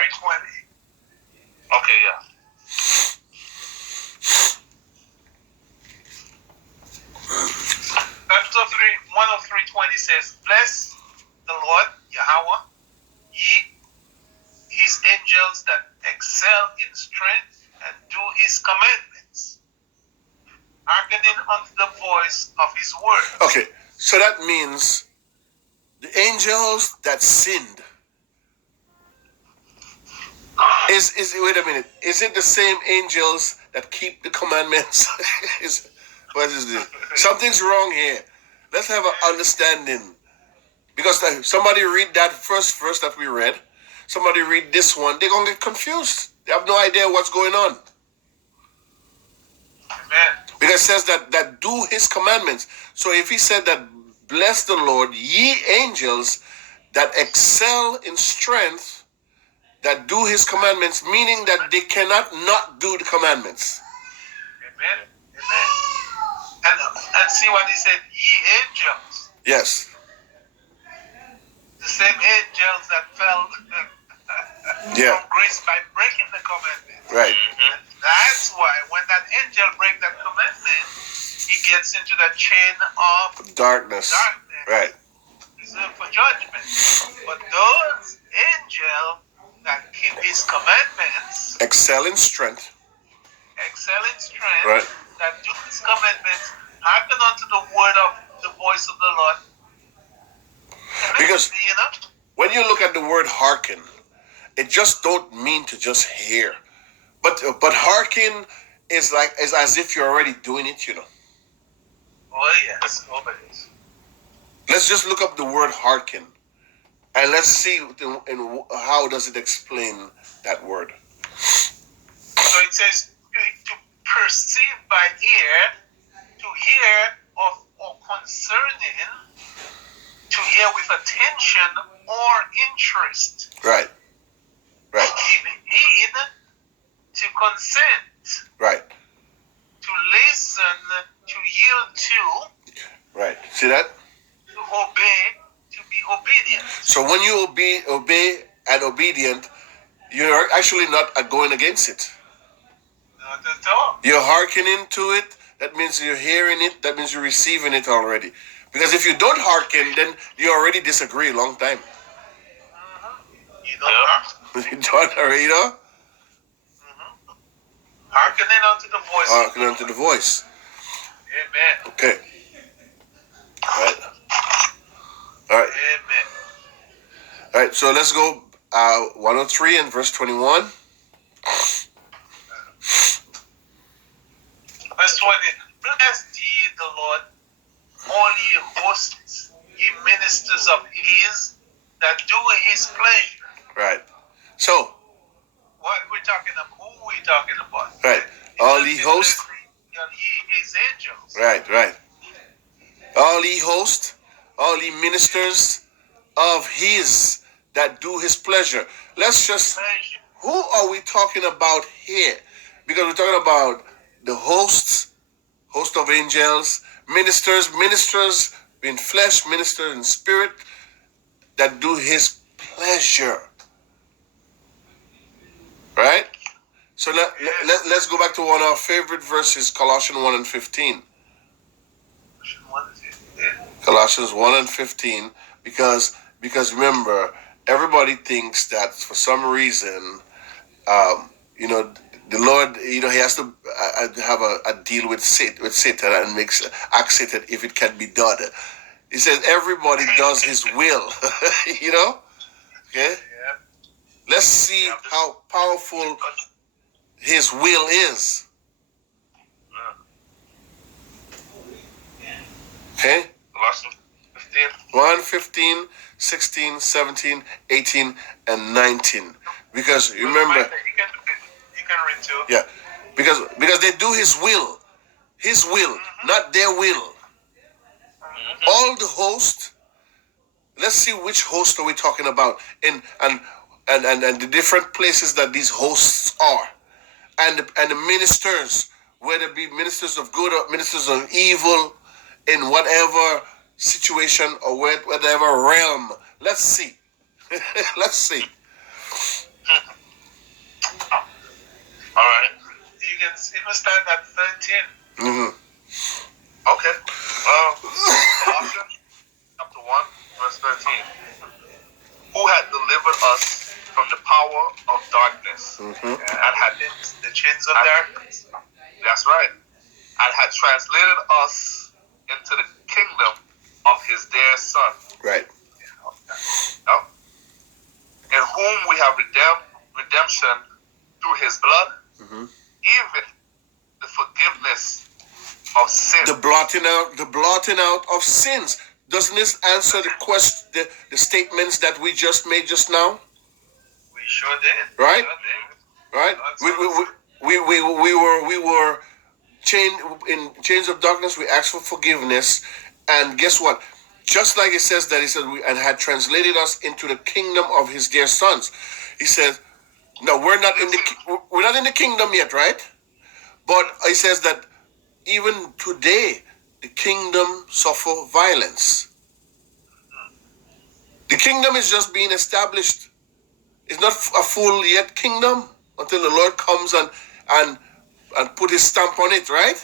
3:20. Okay, yeah. Chapter 103:20 says, "Bless the Lord, Yahweh, ye his angels that excel in strength and do his commandments, hearkening unto the voice of his word." Okay, so that means the angels that sinned. Wait a minute. Is it the same angels that keep the commandments? What is this? Something's wrong here. Let's have an understanding. Because somebody read that first verse that we read, somebody read this one, they're going to get confused. They have no idea what's going on. Amen. Because it says that do his commandments. So if he said that, bless the Lord, ye angels that excel in strength, that do his commandments, meaning that they cannot not do the commandments. Amen. Amen. And see what he said, ye angels. Yes. The same angels that fell Yeah. from grace by breaking the commandment. Right. Mm-hmm. That's why when that angel breaks that commandment, he gets into the chain of darkness. Right. Reserved for judgment. But those angels that keep his commandments, excel in strength, right, that do his commandments, hearken unto the word of the voice of the Lord. Because when you look at the word hearken, it just don't mean to just hear, but hearken is as if you're already doing it, you know. Oh yes, always. Let's just look up the word hearken, and let's see how does it explain that word. So it says to perceive by ear, to hear of or concerning, to hear with attention or interest. Right. Right. To give heed, to consent. Right. To listen, to yield to. Right. See that? To obey, to be obedient. So when you obey and obedient, you're actually not going against it. Not at all. You're hearkening to it. That means you're hearing it. That means you're receiving it already. Because if you don't hearken, then you already disagree a long time. Mm-hmm. You don't you don't already, you know? Mm-hmm. Hearkening unto the voice. Hearkening unto the voice. Amen. Okay. All right. All right. Amen. All right, so let's go 103 and verse 21. Verse 20. Bless ye the Lord, all ye hosts, ye ministers of his, that do his pleasure. Right. So. What we're talking about, who we talking about? Right. All ye hosts. His angels. Right. All ye hosts, all ye ministers of his that do his pleasure. Let's just, who are we talking about here? Because we're talking about the host of angels, ministers in flesh, ministers in spirit, that do his pleasure. Right? So let's go back to one of our favorite verses, Colossians 1 and 15. Colossians 1 and 15, because remember, everybody thinks that for some reason, the Lord, he has to have a deal with Satan and ask Satan if it can be done. He says everybody does his will, you know? Okay? Let's see how powerful his will is. Okay? 1, 15, 16, 17, 18, and 19. Because remember, you can read too. Yeah. Because they do his will. His will, not their will. All the host, let's see which host are we talking about and the different places that these hosts are. And the ministers, whether it be ministers of good or ministers of evil, in whatever situation or whatever realm. Let's see. Let's see. It will start at 13. Mm-hmm. Okay. Colossians chapter 1, verse 13. Who had delivered us from the power of darkness Mm-hmm. and had The chains of darkness. that's right, and had translated us into the kingdom of his dear Son, Right. Yep. In whom we have redemption through his blood, Mm-hmm. even the forgiveness of sin. The blotting out of sins. Doesn't this answer the question, the statements that we just made just now? We sure did. Right? Sure did. Right? We were chained in chains of darkness. We asked for forgiveness, and guess what? Just like it says that, he said, and had translated us into the kingdom of his dear sons. He said, no, we're not in the kingdom yet, right? But he says that even today, the kingdom suffer violence. The kingdom is just being established. It's not a full yet kingdom until the Lord comes and put his stamp on it, right?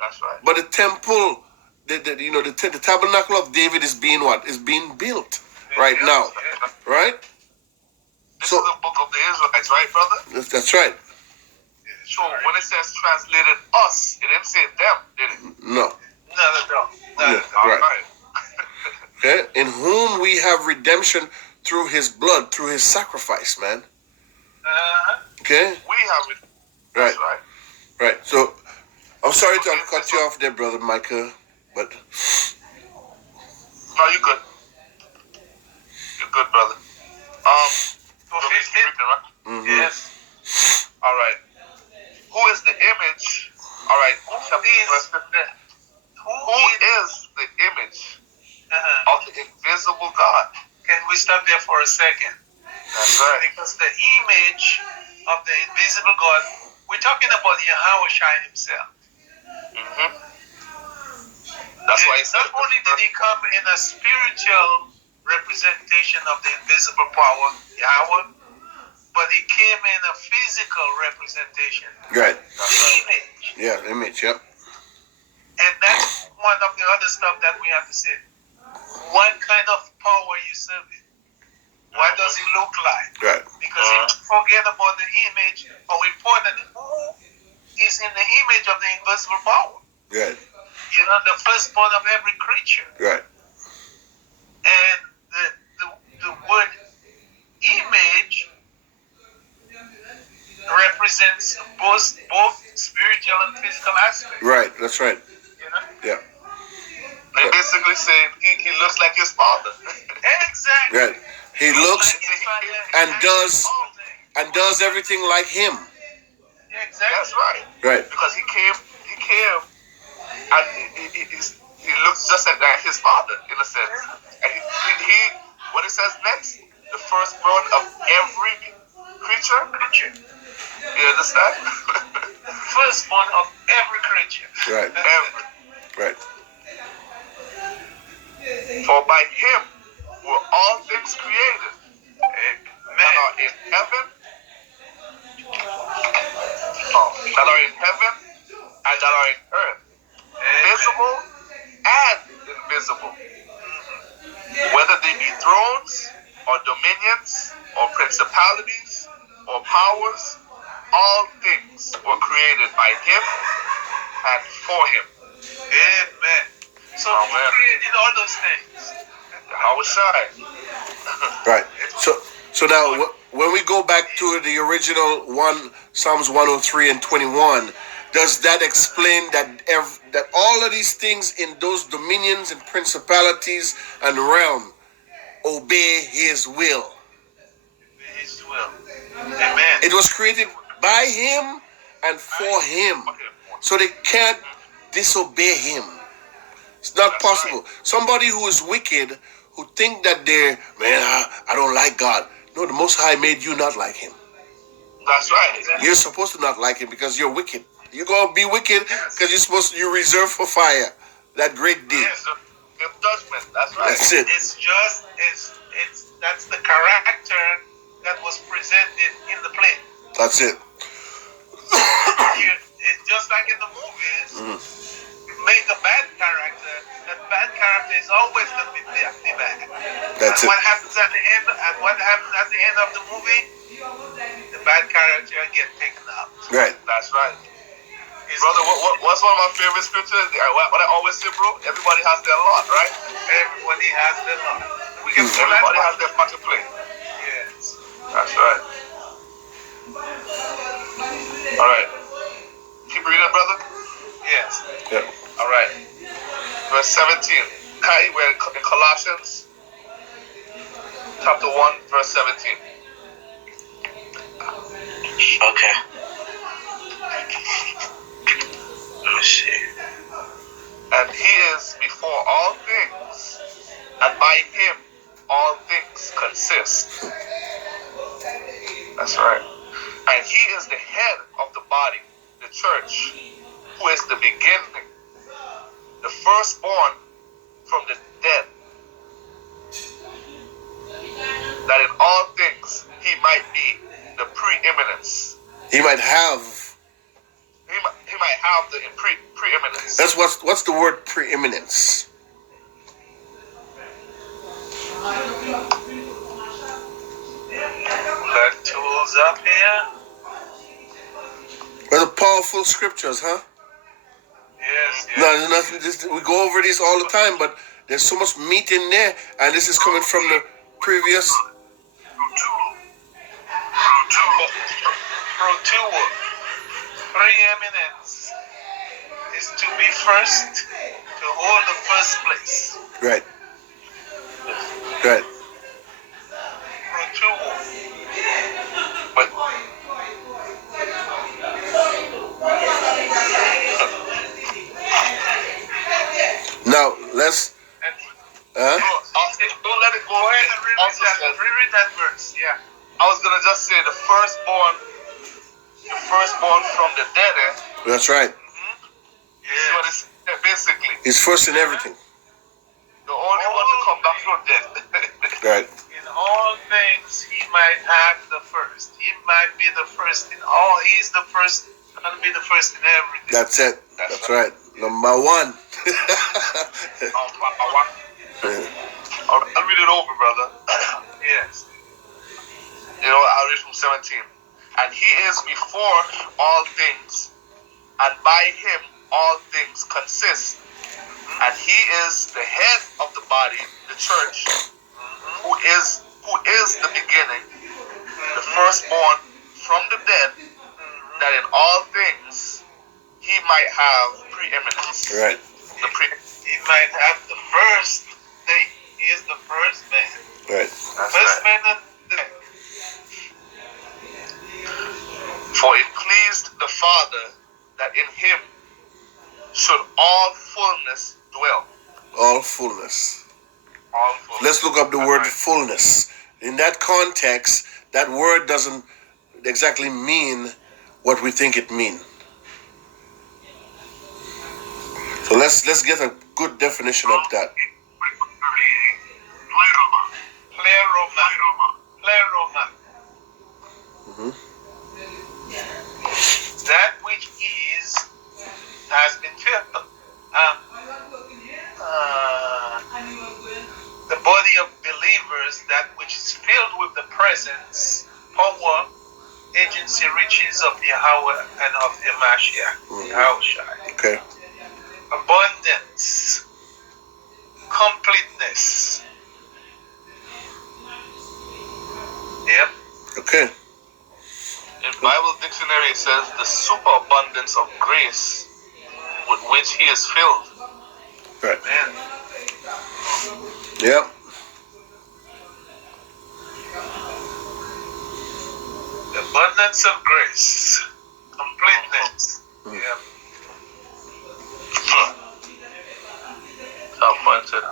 That's right. But the temple, the tabernacle of David is being what? Is being built right now, right? This So- is the book of the Israelites, right, brother? That's right. So when it says translated us, it didn't say them, did it? No. Not at all. Not Yeah. at all. Right. All right. Okay? In whom we have redemption through his blood, through his sacrifice, man. Okay? We have it. Right. That's right. Right. So, I'm sorry to have cut you off there, Brother Micah, but No, you're good. You're good, brother. For 15. Right? mhm. Yes. All right. Who is the image? All right. Verse 15. Who is the image of the invisible God? Can we stop there for a second? That's right. Because the image of the invisible God, we're talking about Yahweh Shai himself. Mm-hmm. That's why he said Not only did he come in a spiritual representation of the invisible power, Yahweh, but he came in a physical representation, right. the image. Yeah, image, yep. And that's one of the other stuff that we have to say. What kind of power you serving? What does he look like? Right. Because if you forget about the image, how important, who is in the image of the invisible power? Right. You know, the firstborn of every creature. Right. And the word image represents both spiritual and physical aspects. Right. That's right. You know? Yeah. they basically saying he looks like his father. Exactly. Right. He looks Like his father and does- all things. everything like him. Exactly. That's right. Right. Because he came and he looks just like his father in a sense. And he what it says next, the firstborn of every creature. You understand? The firstborn of every creature. Right. Every. Right. For by him were all things created that are in heaven, that are in heaven and that are in earth, visible and invisible, whether they be thrones or dominions or principalities or powers, all things were created by him and for him. Amen. So he Amen. created all those things. I was shy. Right. So now, when we go back to the original Psalms 103 and 21, does that explain that that all of these things in those dominions and principalities and realm obey His will? His will. Amen. It was created by Him and for Him, so they can't disobey Him. It's not possible. Somebody who is wicked, who think that I don't like God. No, the Most High made you not like Him. That's right. You're supposed to not like Him because you're wicked. You're gonna be wicked because you reserve for fire that great day. Yes, the judgment. That's right. That's it. That's the character that was presented in the play. That's it. You is always going to be bad. That's and it. what happens at the end? And what happens at the end of the movie? The bad character get taken out. Right. That's right. Brother, what's one of my favorite scriptures? What I always say, bro, everybody has their lot, right? Everybody has their lot. We can pull Everybody that has their part to play. Yes. That's right. All right. Keep reading, brother. Yes. Yeah. All right. Verse 17. Kai, we're in Colossians chapter 1, verse 17. Okay. Let me see. And he is before all things, and by him all things consist. That's right. And he is the head of the body, the church, who is the beginning, the firstborn from the dead, that in all things he might be the preeminence. He might have. He might have the preeminence. That's what's the word preeminence? Black tools up here. Well, the powerful scriptures, huh? Yes. No, there's nothing. We go over these all the time, but there's so much meat in there, and this is coming from the previous. Preeminence is to be first, to hold the first place. Right. Right. But Now let's. Don't let it go ahead and reread that verse. Yeah. I was gonna just say the firstborn from the dead. That's right. You see what it's basically He's first in everything. the only one to come back from dead. Right. In all things, he might have the first. He might be the first in all. He's the first. Going to be the first in everything. That's it. That's right. Number one. I'll read it over, brother. Yes. I'll read from 17. And he is before all things, and by him all things consist. And he is the head of the body, the church, who is the beginning, the firstborn from the dead, that in all things he might have preeminence. Right. He might have the first thing. He is the first man. Right. First man of the day. For it pleased the Father that in him should all fullness dwell. All fullness. All fullness. Let's look up the word fullness. In that context, that word doesn't exactly mean what we think it means. So let's get a good definition of that. Pleroma. Mm-hmm. That which has been filled. The body of believers, that which is filled with the presence, power, agency, riches of Yahweh and of the Mashiach, Yahushai. Okay. Abundance, completeness. Yep. Okay. In Bible dictionary it says the superabundance of grace with which he is filled. Right. Man. Yep. The abundance of grace, completeness. Yep. Appointed.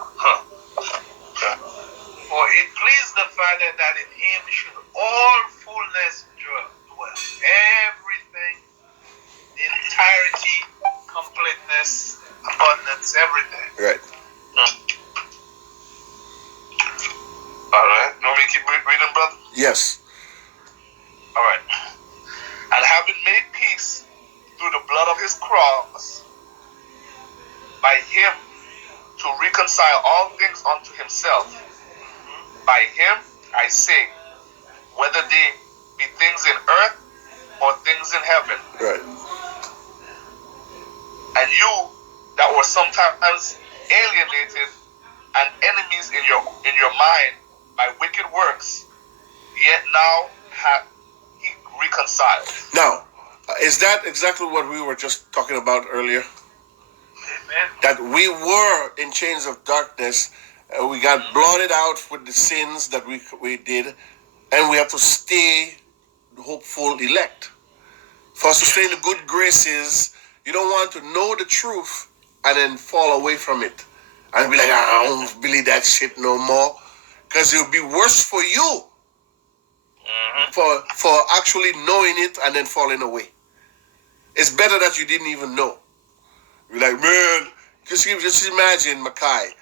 For it pleased the Father that in him should all fullness dwell. Everything, the entirety, completeness, abundance, everything. Right. All right. You want me to keep reading, brother? Yes. All right. And having made peace through the blood of his cross, by him to reconcile all himself. By him I sing, whether they be things in earth or things in heaven. Right. And you that were sometimes alienated and enemies in your mind by wicked works, yet now have he reconciled. Now, is that exactly what we were just talking about earlier? Amen. That we were in chains of darkness, we got blotted out with the sins that we did, and we have to stay hopeful elect. For us to stay in the good graces, you don't want to know the truth and then fall away from it and be like, I don't believe that shit no more, because it would be worse for you for actually knowing it and then falling away. It's better that you didn't even know. You're like, man, just imagine Mackay.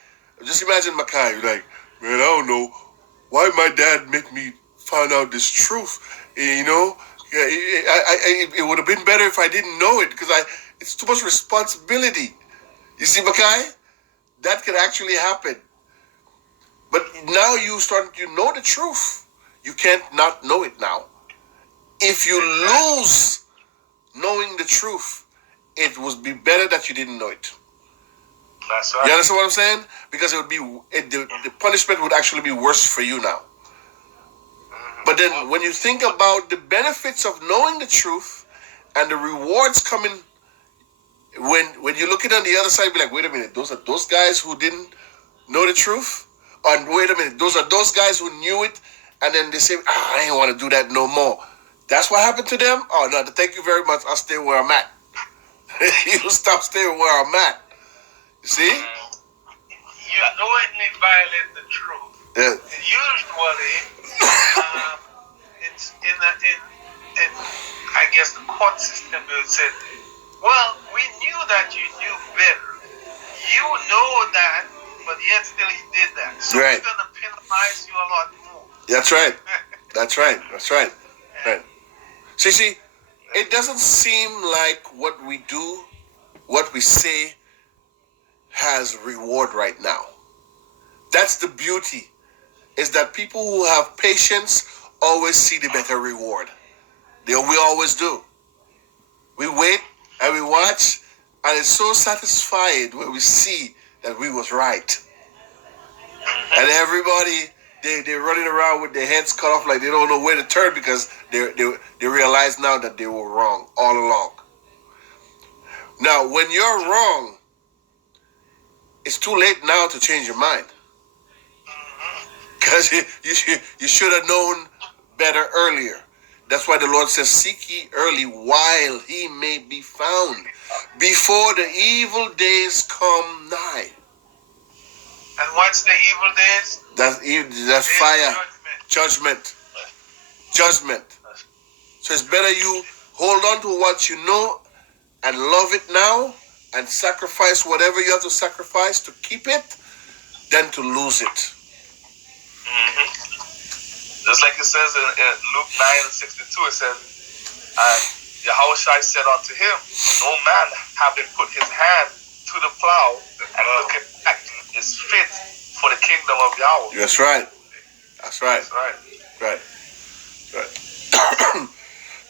Just imagine Mackay. You're like, man, I don't know why my dad make me find out this truth. You know, it would have been better if I didn't know it, because it's too much responsibility. You see, Mackay, that can actually happen. But now you know the truth. You can't not know it now. If you lose knowing the truth, it would be better that you didn't know it. That's right. You understand what I'm saying? Because it would be the punishment would actually be worse for you now. But then when you think about the benefits of knowing the truth and the rewards coming, when you look at it on the other side, be like, wait a minute, those are those guys who didn't know the truth? And wait a minute, those are those guys who knew it, and then they say, I ain't want to do that no more. That's what happened to them? Oh, no, thank you very much. I'll stay where I'm at. You stop staying where I'm at. You see? You knowingly violate the truth. Yeah. And usually, it's in I guess the court system will say, well, we knew that you knew better. You know that, but yet still he did that. So Right. we're going to penalize you a lot more. That's right. That's right. That's right. Right. See, it doesn't seem like what we do, what we say, has reward right now. That's the beauty, is that people who have patience always see the better reward. We always do. We wait and we watch, and it's so satisfied when we see that we was right. And everybody, they're running around with their heads cut off like they don't know where to turn, because they realize now that they were wrong all along. Now, when you're wrong, it's too late now to change your mind. Because you should have known better earlier. That's why the Lord says, seek ye early while he may be found, before the evil days come nigh. And what's the evil days? That's fire, judgment. So it's better you hold on to what you know and love it now and sacrifice whatever you have to sacrifice to keep it than to lose it. Just like it says in Luke 9:62, it says, and Yahushua said unto him, no man having put his hand to the plow and looking back is fit for the kingdom of Yahweh. That's right. That's right. That's right. Right.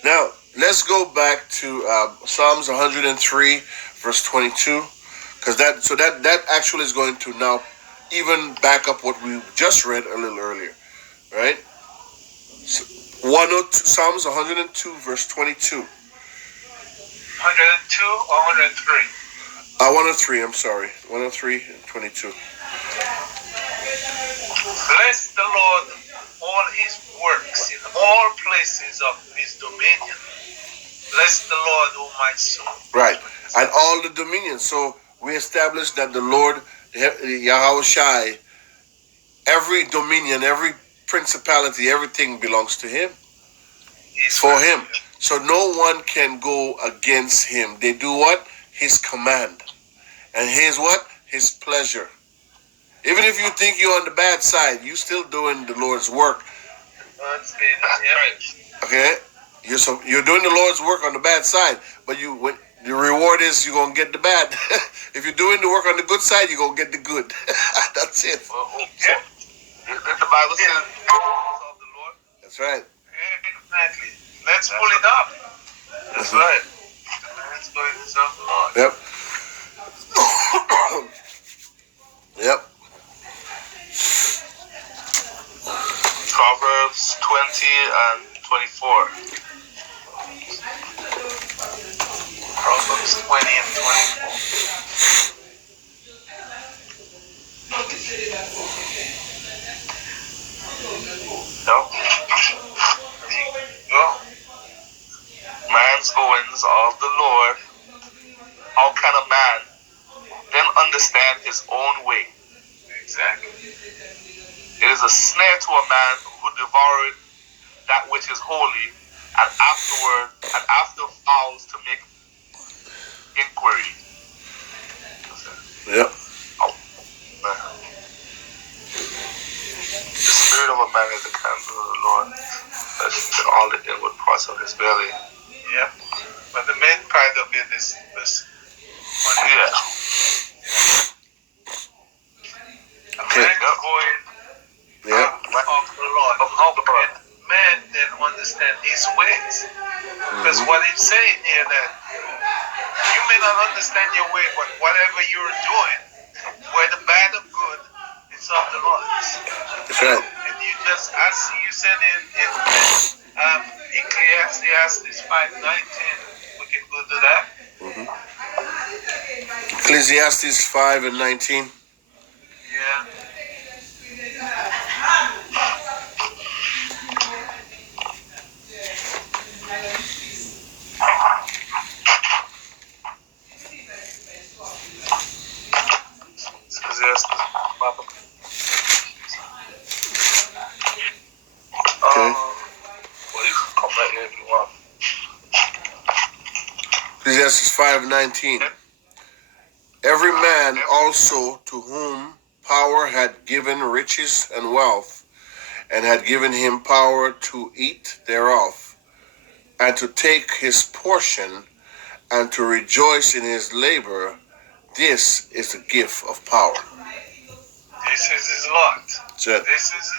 Now, let's go back to Psalms 103, verse 22, because that actually is going to now even back up what we just read a little earlier, right? So, Psalms 102, verse 22. 102 or 103? 103, I'm sorry. 103 and 22. Bless the Lord, all his works in all places of his dominion. Bless the Lord, O my soul. Right. And all the dominion. So we established that the Lord, Yahushai, every dominion, every principality, everything belongs to him. He's For him. So no one can go against him. They do what? His command. And his what? His pleasure. Even if you think you're on the bad side, you're still doing the Lord's work. Right. Okay? You're doing the Lord's work on the bad side, but The reward is you're going to get the bad. If you're doing the work on the good side, you're going to get the good. That's it. Yeah. Then the Bible says, of the Lord. That's right. Exactly. Let's pull it up. That's right. Let's go and serve the Lord. Yep. Yep. Proverbs 20 and 24. Proverbs 20 and 24. No? Go. Man's goings of the Lord. How can a man then understand his own way? Exactly. It is a snare to a man who devoureth that which is holy, and after vows to make inquiry. Yep. Oh, man. The spirit of a man is the candle of the Lord, especially in all the inward parts of his belly. Yep. But the main part of it is Yeah. a man going Yep. of the Lord. How can man then understand his ways? Because what he's saying here that you may not understand your way, but whatever you're doing, whether bad or good, it's of the Lord. That's right. And you just, as you said in Ecclesiastes 5:19, we can go to that. Ecclesiastes 5 and 19. Yeah. Okay. Well, you can come right here if you want. Ecclesiastes 5 and 19. Every man also to whom power had given riches and wealth, and had given him power to eat thereof, and to take his portion, and to rejoice in his labor, this is the gift of power. This is his lot. That's it. This is